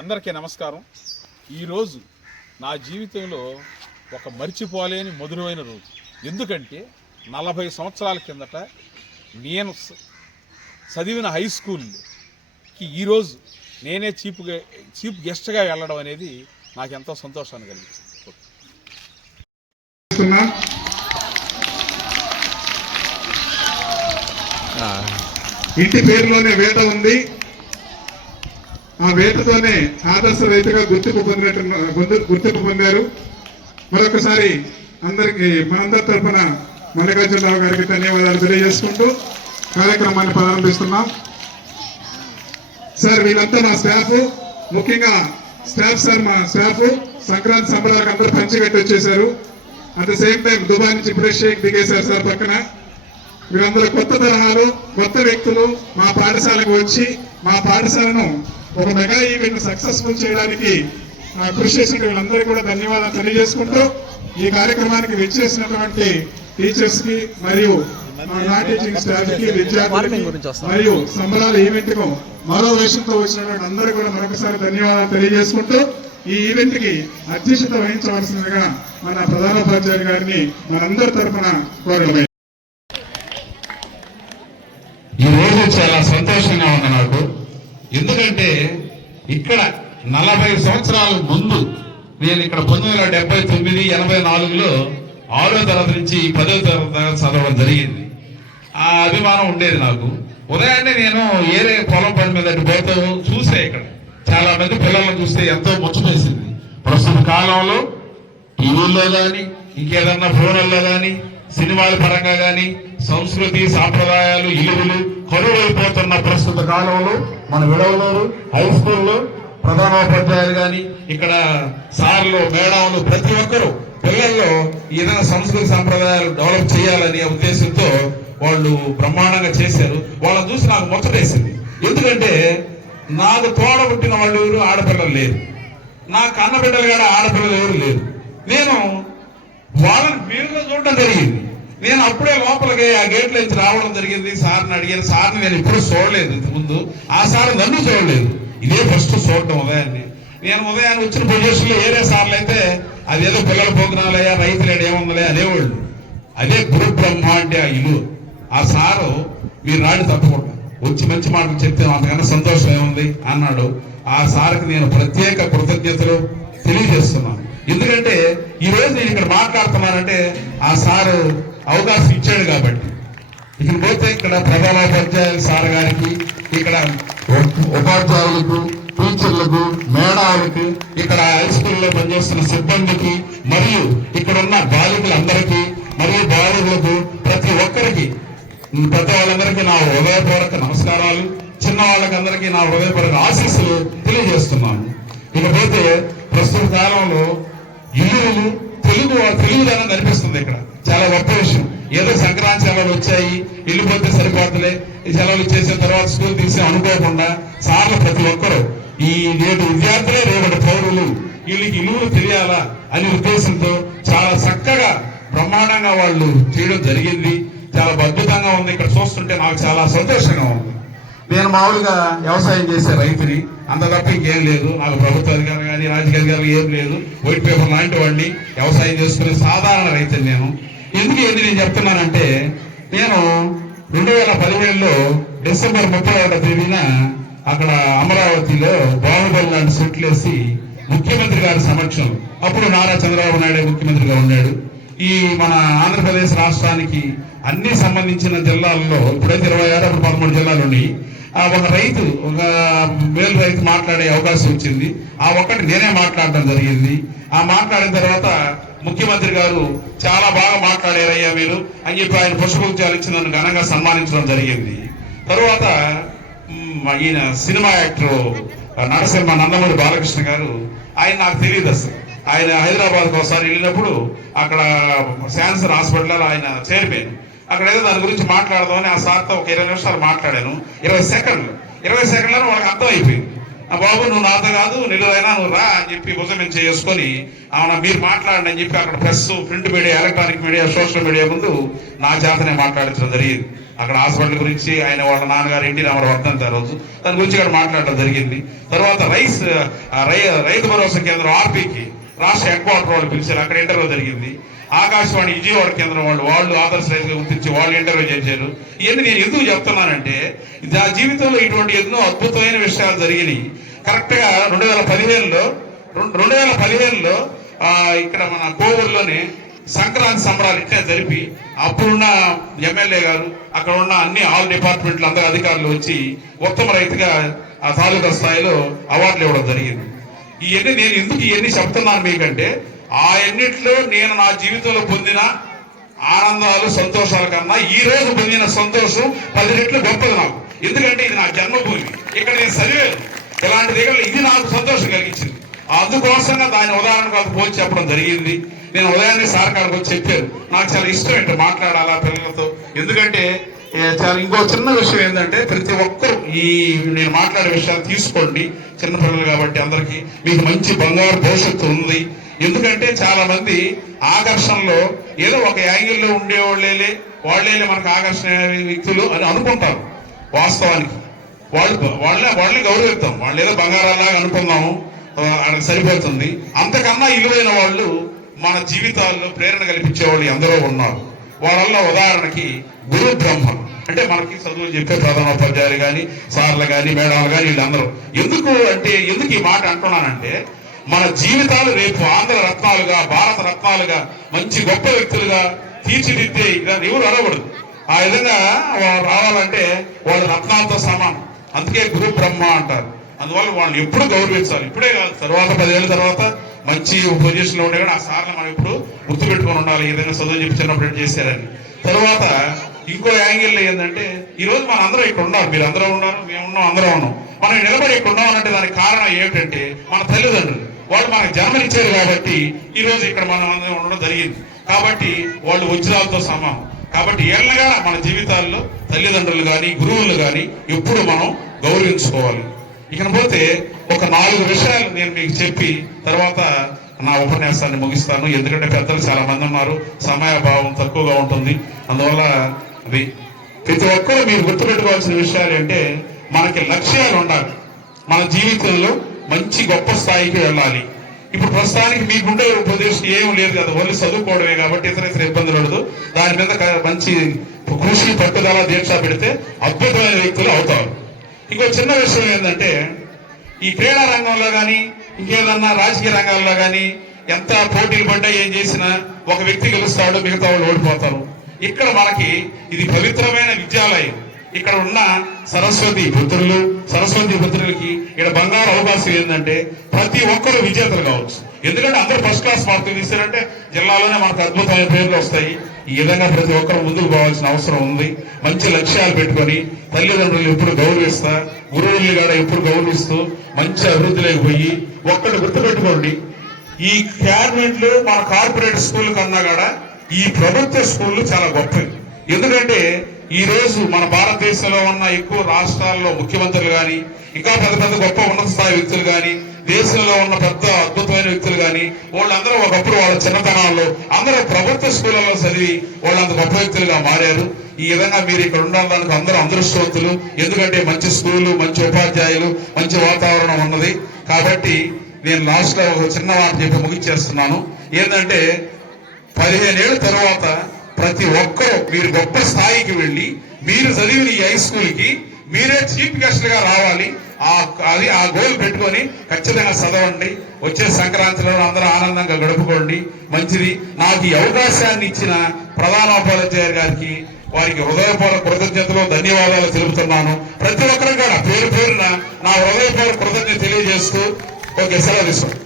అందరికీ నమస్కారం. ఈరోజు నా జీవితంలో ఒక మర్చిపోలేని మధురమైన రోజు. ఎందుకంటే 40 సంవత్సరాల కిందట నేను చదివిన హై స్కూల్కి ఈరోజు నేనే చీఫ్ గెస్ట్గా వెళ్ళడం అనేది నాకు ఎంతో సంతోషాన్ని కలిగించింది. ఇంటి పేరులోనే వేట ఉంది. ఆ వేటతోనే ఆదర్శ రైతుగా గుర్తింపు పొందారు. మరొకసారి అందరికి మనందరి తరఫున మల్లికార్జునరావు గారికి ధన్యవాదాలు తెలియజేసుకుంటూ కార్యక్రమాన్ని ప్రారంభిస్తున్నాం. సార్ వీళ్ళంతా మా స్టాఫ్, ముఖ్యంగా మా స్టాఫ్ సంక్రాంతి సంబరాలకు అందరూ పంచిగట్టి వచ్చేసారు. At the same time Dubai నుంచి ఇప్పుడే షేక్ దిగేశారు సార్ పక్కన. వీరందరూ కొత్త తరహాలు, కొత్త వ్యక్తులు మా పాఠశాలకు వచ్చి మా పాఠశాలను ఒక మెగా ఈవెంట్ సక్సెస్ఫుల్ చేయడానికి కృషి చేసిన వీళ్ళందరికీ కూడా ధన్యవాదాలు తెలియజేసుకుంటూ ఈ కార్యక్రమానికి విచ్చేసినటువంటి టీచర్స్ కి మరియు నాన్ టీచింగ్ స్టాఫ్ కి, విద్యార్థులకి మరియు సంబరాల ఈవెంట్ కు మరో వేషంతో వచ్చినటువంటి అందరికీ కూడా మరొకసారి ధన్యవాదాలు తెలియజేసుకుంటూ ఈ ఈవెంట్ కి అధ్యక్షత వహించవలసిందిగా మన ప్రధానోపాధ్యాయులు గారిని మనందరి తరఫున కోరడమే. ఈ రోజు చాలా సంతోషంగా ఉంది నాకు. ఎందుకంటే ఇక్కడ 40 సంవత్సరాల ముందు నేను ఇక్కడ 1979, 84లో 6వ తరగతి నుంచి 10వ తరగతి చదవడం జరిగింది. ఆ అభిమానం ఉండేది నాకు. ఉదయాన్నే నేను ఏరే పొలం పని మీద పోతూ చూసే ఇక్కడ చాలా మంది పిల్లలను చూస్తే ఎంతో ముచ్చటేసింది. ప్రస్తుత కాలంలో టీవీల్లో కానీ ఇంకేదన్నా ఫోన్లలో కానీ సినిమాల పరంగా కానీ సంస్కృతి సాంప్రదాయాలు ఇలువలు కరువైపోతున్న ప్రస్తుత కాలంలో మన విడవలూరు హై స్కూల్లో ప్రధానోపాధ్యాయులు కానీ ఇక్కడ సార్లు, మేడంలు ప్రతి ఒక్కరూ పిల్లల్లో ఏదైనా సంస్కృతి సాంప్రదాయాలు డెవలప్ చేయాలనే ఉద్దేశంతో వాళ్ళు బ్రహ్మాండంగా చేశారు. వాళ్ళని చూసి నాకు ముచ్చటేసింది. ఎందుకంటే నాకు తోడబుట్టిన వాళ్ళు ఎవరు ఆడపిల్లలు లేరు, నా కన్నబిడ్డలు కూడా ఆడపిల్లలు ఎవరు లేరు. నేను వాళ్ళని వీళ్ళలో చూడడం జరిగింది. నేను అప్పుడే లోపలికి ఆ గేట్లో నుంచి రావడం జరిగింది. సార్ని అడిగాను. సార్ని నేను ఎప్పుడు చూడలేదు ఇంతకుముందు. ఆ సార్ నన్ను చూడలేదు. ఇదే ఫస్ట్ చూడటం ఉదయాన్ని. నేను ఉదయాన్ని వచ్చిన పొజిషన్లో ఏరే సార్లు అయితే అదేదో పిల్లల ప్రోగ్రాంలయ్యా, రైతులేడు ఏముందలే అనేవాళ్ళు. అదే గురు బ్రహ్మ అంటే ఆ ఇల్లు. ఆ సారు మీరు రాడి తప్పకుండా వచ్చి మంచి మాటలు చెప్తే అంతకన్నా సంతోషం ఏముంది అన్నాడు. ఆ సార్కి నేను ప్రత్యేక కృతజ్ఞతలు తెలియజేస్తున్నాను. ఎందుకంటే ఈ రోజు నేను ఇక్కడ మాట్లాడుతున్నానంటే ఆ సారు అవకాశం ఇచ్చాడు కాబట్టి. ఇక్కడ పోతే ఇక్కడ ప్రధానోపాధ్యాయులు సార్ గారికి, ఇక్కడ ఉపాధ్యాయులకు, టీచర్లకు, మేడాలకు, ఇక్కడ హై స్కూల్లో పనిచేస్తున్న సిబ్బందికి మరియు ఇక్కడ ఉన్న బాలికలందరికీ మరియు బాలికలకు ప్రతి ఒక్కరికి, పెద్ద వాళ్ళందరికీ నా హృదయపూర్వక నమస్కారాలు, చిన్న వాళ్ళకందరికీ నా హృదయపూర్వక ఆశీస్సులు తెలియజేస్తున్నాను. ఇకపోతే ప్రస్తుత కాలంలో ఇల్లు తెలుగుదనం కనిపిస్తుంది. ఇక్కడ చాలా గొప్ప విషయం. ఏదో సంక్రాంతి సెలవులు వచ్చాయి, వెళ్ళిపోతే సరిపోతలే, ఈ సెలవులు ఇచ్చేసిన తర్వాత స్కూల్ తీసే అనుకోకుండా సార్లు ప్రతి ఒక్కరూ ఈ నేటి విద్యార్థులే రేపటి పౌరులు, వీళ్ళకి ఇల్లులు తెలియాలా అనే ఉద్దేశంతో చాలా చక్కగా బ్రహ్మాండంగా వాళ్ళు చేయడం జరిగింది. చాలా అద్భుతంగా ఉంది. ఇక్కడ చూస్తుంటే నాకు చాలా సంతోషంగా ఉంది. నేను మామూలుగా వ్యవసాయం చేసే రైతుని, అంత తప్ప ఇంకేం లేదు. నాకు ప్రభుత్వ అధికారులు కానీ రాజకీయ అధికారులు ఏం లేదు. వైట్ పేపర్ లాంటి వాడిని, వ్యవసాయం చేసుకునే సాధారణ రైతుని నేను. ఎందుకు నేను చెప్తున్నానంటే, నేను 2017లో డిసెంబర్ 31వ తేదీన అక్కడ అమరావతిలో బాహుబలి లాంటి సెట్లు వేసి ముఖ్యమంత్రి గారి సమక్షం, అప్పుడు నారా చంద్రబాబు నాయుడు ముఖ్యమంత్రిగా ఉన్నాడు. ఈ మన ఆంధ్రప్రదేశ్ రాష్ట్రానికి అన్ని సంబంధించిన జిల్లాల్లో ఇప్పుడైతే 26, అప్పుడు 13 జిల్లాలు ఉన్నాయి. ఒక రైతు, ఒక మేలు రైతు మాట్లాడే అవకాశం వచ్చింది. ఆ ఒక్కటి నేనే మాట్లాడడం జరిగింది. ఆ మాట్లాడిన తర్వాత ముఖ్యమంత్రి గారు చాలా బాగా మాట్లాడారయ్యా మీరు అని చెప్పి ఆయన పుష్పగుచ్చాలు ఇచ్చి నన్ను ఘనంగా సన్మానించడం జరిగింది. తరువాత ఈయన సినిమా యాక్టర్ నరసింహ నందమూరి బాలకృష్ణ గారు, ఆయన నాకు తెలియదు అసలు. ఆయన హైదరాబాద్కి ఒకసారి వెళ్ళినప్పుడు అక్కడ శాన్సర్ హాస్పిటల్లో ఆయన చేరిపోయాను. అక్కడ ఏదో దాని గురించి మాట్లాడదామని ఆ సార్తో ఒక 20 నిమిషాలు మాట్లాడాను. 20 సెకండ్లలో వాళ్ళకి అర్థం అయిపోయింది. ఆ బాబు నువ్వు నాతో కాదు నిలువైనా నువ్వు రా అని చెప్పి భుజం మీద చేసుకొని అవునా మీరు మాట్లాడండి అని చెప్పి అక్కడ press, print media, electronic media, social media ముందు నా చేతనే మాట్లాడించడం జరిగింది. అక్కడ హాస్పిటల్ గురించి ఆయన వాళ్ళ నాన్నగారు ఎన్టీ రామారావు వర్ధంతి ఆ రోజు దాని గురించి ఇక్కడ మాట్లాడడం జరిగింది. తర్వాత రైతు భరోసా కేంద్రం ఆర్పీకి రాష్ట్ర హెడ్ క్వార్టర్ వాళ్ళు పిలిచారు, అక్కడ ఇంటర్వ్యూ జరిగింది. ఆకాశవాణి విజయవాడ కేంద్రం వాళ్ళు ఆదర్శ రైతుగా గుర్తించి వాళ్ళు ఇంటర్వ్యూ చేశారు. ఇవన్నీ నేను ఎందుకు చెప్తున్నానంటే నా జీవితంలో ఇటువంటి ఎన్నో అద్భుతమైన విషయాలు జరిగినాయి. కరెక్ట్గా 2015లో ఇక్కడ మన కోవూరులోనే సంక్రాంతి సంబరాలు ఇట్లా జరిపి అప్పుడున్న ఎమ్మెల్యే గారు అక్కడ ఉన్న ఆల్ డిపార్ట్మెంట్లు అందరు అధికారులు వచ్చి ఉత్తమ రైతుగా ఆ తాలూకా స్థాయిలో అవార్డులు ఇవ్వడం జరిగింది. ఇవన్నీ నేను ఎందుకు ఇవన్నీ చెప్తున్నాను మీకంటే ఆ ఎన్నిట్లో నేను నా జీవితంలో పొందిన ఆనందాలు, సంతోషాల కన్నా ఈ రోజు పొందిన సంతోషం 10 రెట్లు గొప్పది నాకు. ఎందుకంటే ఇది నా జన్మభూమి, ఇక్కడ నేను చదివాను, ఇలాంటి దగ్గర ఇది నాకు సంతోషం కలిగించింది. అందుకోసంగా దాని ఉదాహరణకు అది పోల్చి చెప్పడం జరిగింది. నేను ఉదయాన్నే సార్ కాడికి వచ్చి చెప్పాను, నాకు చాలా ఇష్టం ఏంటో మాట్లాడాలా పిల్లలతో. ఎందుకంటే చాలా ఇంకో చిన్న విషయం ఏంటంటే ప్రతి ఒక్కరు నేను మాట్లాడే విషయాలు తీసుకోండి, చిన్నపిల్లలు కాబట్టి అందరికీ మీకు మంచి బంగారు భవిష్యత్తు ఉంది. ఎందుకంటే చాలా మంది ఆకర్షణలో ఏదో ఒక యాంగిల్లో ఉండేవాళ్ళే మనకు ఆకర్షణ వ్యక్తులు అని అనుకుంటారు. వాస్తవానికి వాళ్ళని గౌరవిస్తాం, వాళ్ళు ఏదో బంగారాలాగా అనుకుందాము, ఆయనకు సరిపోతుంది. అంతకన్నా విలువైన వాళ్ళు మన జీవితాల్లో ప్రేరణ కల్పించే వాళ్ళు ఎందరో ఉన్నారు. వాళ్ళల్లో ఉదాహరణకి గురు బ్రహ్మ అంటే మనకి చదువులు చెప్పే ప్రధానోపాధ్యాయులు కానీ, సార్లు కానీ, మేడాలు కానీ వీళ్ళందరూ. ఎందుకు ఈ మాట అంటున్నానంటే మన జీవితాలు రేపు ఆంధ్ర రత్నాలుగా, భారత రత్నాలుగా, మంచి గొప్ప వ్యక్తులుగా తీర్చిదిద్దే ఎవరు అడగకూడదు. ఆ విధంగా రావాలంటే వాళ్ళు రత్నాలతో సమానం. అందుకే గురు బ్రహ్మ అంటారు. అందువల్ల వాళ్ళని ఎప్పుడు గౌరవించాలి. ఇప్పుడే కాదు, తర్వాత 10 ఏళ్ళ తర్వాత మంచి పొజిషన్లో ఉండే కానీ ఆ సార్లు మనం ఇప్పుడు గుర్తుపెట్టుకొని ఉండాలి. ఈ విధంగా చదువు చెప్పి చిన్నప్పుడు చేశారని. తర్వాత ఇంకో యాంగిల్లో ఏంటంటే ఈరోజు మన అందరూ ఇక్కడ ఉన్నారు, మీరు అందరూ ఉన్నారు, మేము ఉన్నాం, అందరూ ఉన్నాం. మనం నిలబడి ఇక్కడ ఉన్నామంటే దానికి కారణం ఏమిటంటే మన తల్లిదండ్రులు. వాళ్ళు మనకు జన్మనిచ్చారు కాబట్టి ఈరోజు ఇక్కడ మనం అందరం ఉండడం జరిగింది. కాబట్టి వాళ్ళు వజ్రాలతో సమానం. కాబట్టి ఏళ్ళగా మన జీవితాల్లో తల్లిదండ్రులు కానీ, గురువులు కానీ ఎప్పుడు మనం గౌరవించుకోవాలి. ఇక పోతే ఒక 4 విషయాలు నేను మీకు చెప్పి తర్వాత నా ఉపన్యాసాన్ని ముగిస్తాను. ఎందుకంటే పెద్దలు చాలా మంది ఉన్నారు, సమయాభావం తక్కువగా ఉంటుంది. అందువల్ల అది ప్రతి ఒక్కరు మీరు గుర్తుపెట్టుకోవాల్సిన విషయాలు అంటే మనకి లక్ష్యాలు ఉండాలి. మన జీవితంలో మంచి గొప్ప స్థాయికి వెళ్ళాలి. ఇప్పుడు ప్రస్తుతానికి మీకుండే ప్రదేశం ఏం లేదు కదా, ఓన్లీ చదువుకోవడమే కాబట్టి ఇతర ఇబ్బందులు ఉండదు. దాని మీద మంచి కృషి, పట్టుదల, దీక్ష పెడితే అద్భుతమైన వ్యక్తులు అవుతారు. ఇంకో చిన్న విషయం ఏంటంటే ఈ క్రీడా రంగంలో కానీ, ఇంకేదన్నా రాజకీయ రంగాల్లో కానీ ఎంత పోటీలు పడ్డా ఏం చేసినా ఒక వ్యక్తి గెలుస్తాడు, మిగతా వాళ్ళు ఓడిపోతారు. ఇక్కడ మనకి ఇది పవిత్రమైన విద్యాలయం. ఇక్కడ ఉన్న సరస్వతి పుత్రులకి ఇక్కడ బంగారు అవకాశం ఏంటంటే ప్రతి ఒక్కరు విజేతలు కావచ్చు. ఎందుకంటే అందరూ ఫస్ట్ క్లాస్ మార్కులు తీశారంటే జిల్లాలోనే మనకు అద్భుతమైన పేర్లు వస్తాయి. ఈ విధంగా ప్రతి ఒక్కరు ముందుకు పోవాల్సిన అవసరం ఉంది. మంచి లక్ష్యాలు పెట్టుకొని తల్లిదండ్రులు ఎప్పుడు గౌరవిస్తా, గురువుల్ని కూడా ఎప్పుడు గౌరవిస్తూ మంచి అభివృద్ధిలోకి పోయి ఒక్కటి గుర్తుపెట్టుకోండి, ఈ క్యాబినెట్లు మన కార్పొరేట్ స్కూల్ కన్నా కూడా ఈ ప్రభుత్వ స్కూళ్ళు చాలా గొప్పవి. ఎందుకంటే ఈ రోజు మన భారతదేశంలో ఉన్న ఎక్కువ రాష్ట్రాల్లో ముఖ్యమంత్రులు కానీ, ఇంకా పెద్ద గొప్ప ఉన్నత స్థాయి వ్యక్తులు కానీ, దేశంలో ఉన్న పెద్ద అద్భుతమైన వ్యక్తులు కానీ వాళ్ళందరూ ఒకప్పుడు వాళ్ళ చిన్నతనాల్లో అందరూ ప్రభుత్వ స్కూళ్ళలో చదివి వాళ్ళంత గొప్ప వ్యక్తులుగా మారారు. ఈ విధంగా మీరు ఇక్కడ ఉండడానికి అందరూ అదృష్టవంతులు. ఎందుకంటే మంచి స్కూలు, మంచి ఉపాధ్యాయులు, మంచి వాతావరణం ఉన్నది. కాబట్టి నేను లాస్ట్ లో ఒక చిన్న మాట చెప్పి ముగించేస్తున్నాను. ఏంటంటే 15 ఏళ్ళ తర్వాత ప్రతి ఒక్కరూ మీరు గొప్ప స్థాయికి వెళ్ళి మీరు చదివిన ఈ హై స్కూల్ కి మీరే చీఫ్ గెస్ట్ గా రావాలి. ఆ గోల్ పెట్టుకొని ఖచ్చితంగా చదవండి. వచ్చే సంక్రాంతిలో అందరూ ఆనందంగా గడుపుకోండి. మంచిది. నాకు ఈ అవకాశాన్ని ఇచ్చిన ప్రధానోపాధ్యాయులు గారికి వారికి హృదయపూర్వక కృతజ్ఞతలు, ధన్యవాదాలు తెలుపుతున్నాను. ప్రతి ఒక్కరు కూడా పేరున నా హృదయపూర్వక కృతజ్ఞత తెలియజేస్తూ ఓకే సెలవు తీసుకోండి.